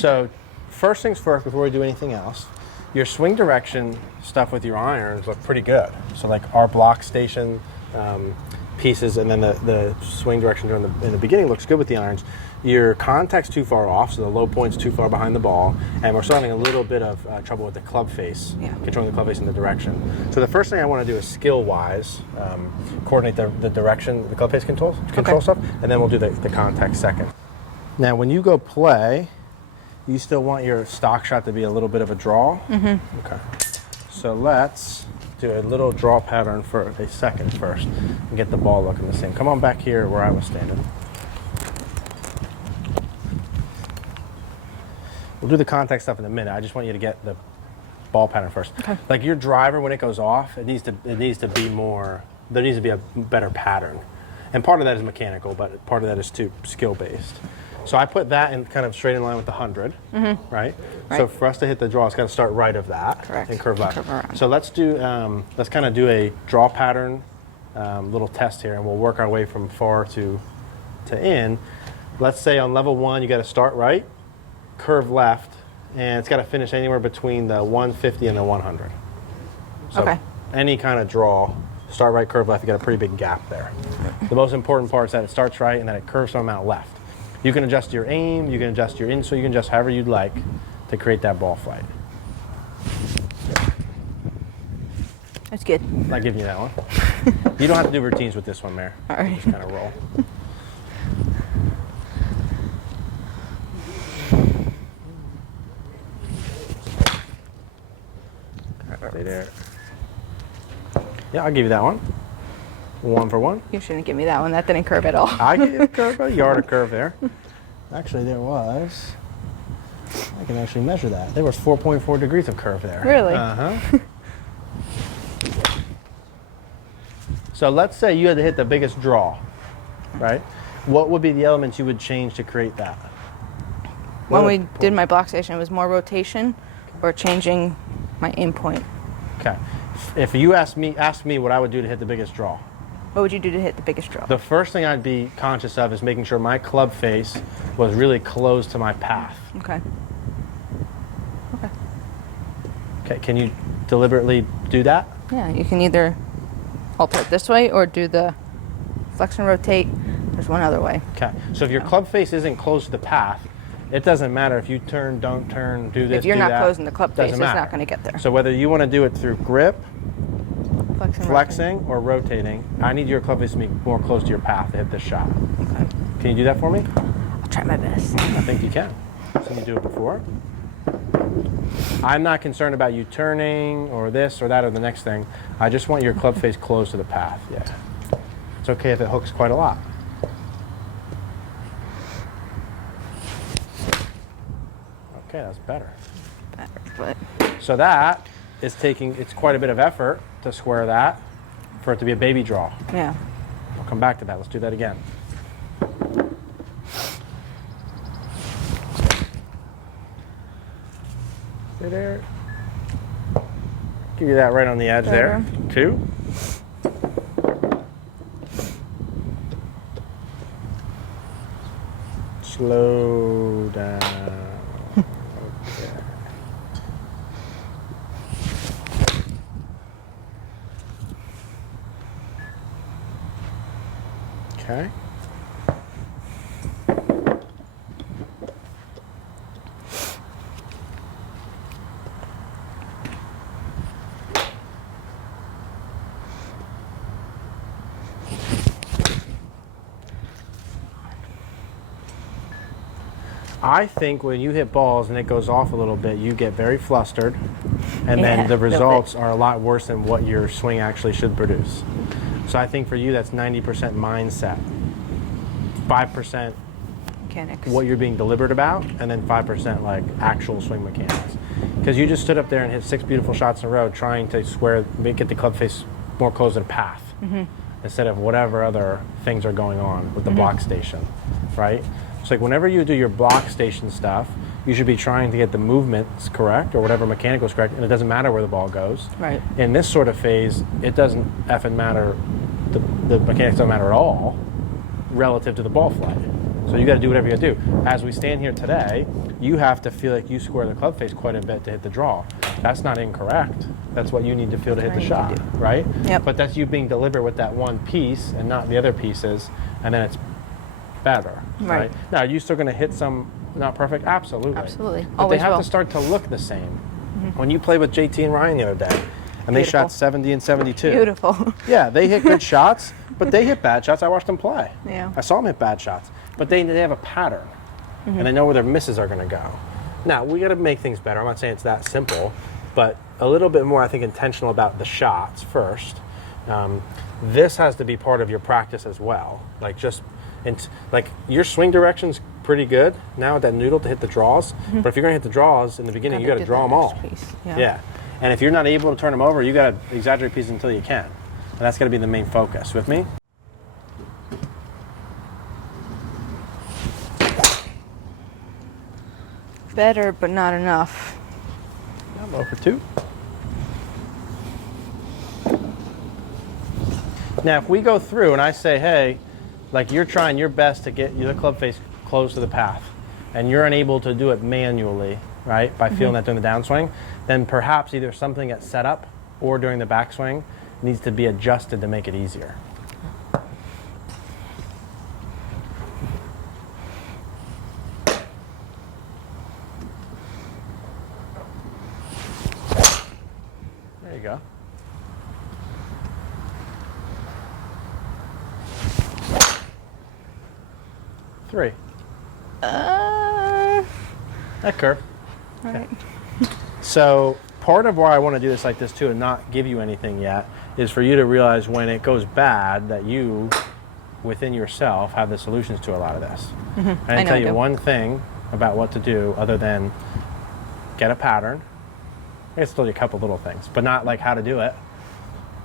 So first things first, before we do anything else, your swing direction stuff with your irons look pretty good. So like our block station pieces, and then the swing direction in the beginning looks good with the irons. Your contact's too far off, so the low point's too far behind the ball, and we're still having a little bit of trouble with the club face, controlling the club face in the direction. So the first thing I want to do is skill-wise, coordinate the direction, the club face control stuff, and then we'll do the contact second. Now, when you go play, you still want your stock shot to be a little bit of a draw? Mm-hmm. Okay. So let's do a little draw pattern for a second first and get the ball looking the same. Come on back here where I was standing. We'll do the contact stuff in a minute. I just want you to get the ball pattern first. Okay. Like your driver, when it goes off, it needs to be more, there needs to be a better pattern. And part of that is mechanical, but part of that is too skill-based. So I put that in kind of straight in line with the 100, right? So for us to hit the draw, it's got to start right of that. Correct. And curve left. Curve around. So let's kind of do a draw pattern little test here, and we'll work our way from far to in. Let's say on level 1, you got to start right, curve left, and it's got to finish anywhere between the 150 and the 100. So any kind of draw, start right, curve left, you got a pretty big gap there. The most important part is that it starts right and then it curves some amount left. You can adjust your aim, you can adjust your inswing, you can adjust however you'd like to create that ball flight. That's good. I'll give you that one. You don't have to do routines with this one, Mare. All right. Just kind of roll. Stay there. Yeah, I'll give you that one. 1 for 1. You shouldn't give me that one. That didn't curve at all. I give you a curve, a yard of curve there. Actually, there was. I can actually measure that. There was 4.4 degrees of curve there. Really? Uh-huh. So let's say you had to hit the biggest draw, right? What would be the elements you would change to create that? When we did my block station, it was more rotation or changing my aim point. Okay. If you ask me what I would do to hit the biggest draw. What would you do to hit the biggest draw? The first thing I'd be conscious of is making sure my club face was really close to my path. Okay. Okay. Okay, can you deliberately do that? Yeah, you can either alter it this way or do the flex and rotate. There's one other way. Okay, so if your club face isn't close to the path, it doesn't matter if you turn, don't turn, do this, if you're do not that, closing the club face, it's matter. not going to get there. So whether you want to do it through grip, flexing, rotating. or rotating, I need your club face to be more close to your path to hit this shot. Okay. Can you do that for me? I'll try my best. I think you can. So you do it before. I'm not concerned about you turning or this or that or the next thing. I just want your club face close to the path. Yeah. It's okay if it hooks quite a lot. Okay, that's better. But So that is it's quite a bit of effort to square that for it to be a baby draw. yeah. We'll come back to that. Let's do that again. Stay there. Give you that right on the edge there. 2. Slow down. Okay. I think when you hit balls and it goes off a little bit, you get very flustered, and then the results are a lot worse than what your swing actually should produce. So I think for you, that's 90% mindset, 5% Mechanics. what you're being deliberate about, and then 5% like actual swing mechanics. Because you just stood up there and hit 6 beautiful shots in a row trying to get the club face more close to the path, instead of whatever other things are going on with the block station, right? So like whenever you do your block station stuff, you should be trying to get the movements correct or whatever mechanical is correct, and it doesn't matter where the ball goes. Right. In this sort of phase, it doesn't effing matter, the mechanics don't matter at all relative to the ball flight. So you got to do whatever you got to do. As we stand here today, you have to feel like you square the club face quite a bit to hit the draw. That's not incorrect. That's what you need to feel to hit the shot, right? Yep. But that's you being deliberate with that one piece and not the other pieces, and then it's better, right? Now, are you still going to hit some not perfect? Absolutely. Absolutely. But Always they have will. to start to look the same. When you played with JT and Ryan the other day, and they shot 70 and 72. Beautiful. Yeah, they hit good shots, but they hit bad shots. I watched them play. Yeah. I saw them hit bad shots, but they have a pattern, and they know where their misses are going to go. Now, we got to make things better. I'm not saying it's that simple, but a little bit more, I think, intentional about the shots first. This has to be part of your practice as well. Like like your swing direction's pretty good now with that noodle to hit the draws, but if you're going to hit the draws in the beginning, you got to draw them all. Yeah. And if you're not able to turn them over, you got to exaggerate pieces until you can. And that's got to be the main focus. With me? Better, but not enough. I'm over 2. Now, if we go through and I say, hey, like you're trying your best to get the club face close to the path, and you're unable to do it manually, right, by feeling that during the downswing, then perhaps either something at setup or during the backswing needs to be adjusted to make it easier. There you go. Three. That curve. All right. So part of why I want to do this like this too and not give you anything yet is for you to realize when it goes bad that you, within yourself, have the solutions to a lot of this. I didn't tell you one thing about what to do other than get a pattern. I guess I told you a couple little things, but not like how to do it.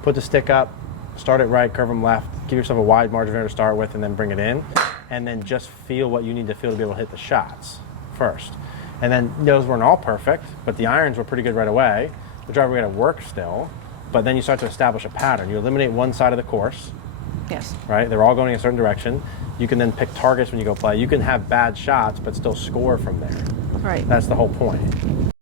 Put the stick up, start it right, curve them left, give yourself a wide margin of error to start with and then bring it in. And then just feel what you need to feel to be able to hit the shots first. And then those weren't all perfect, but the irons were pretty good right away. The driver we had to work still, but then you start to establish a pattern. You eliminate one side of the course, Yes. right? They're all going in a certain direction. You can then pick targets when you go play. You can have bad shots, but still score from there. Right. That's the whole point.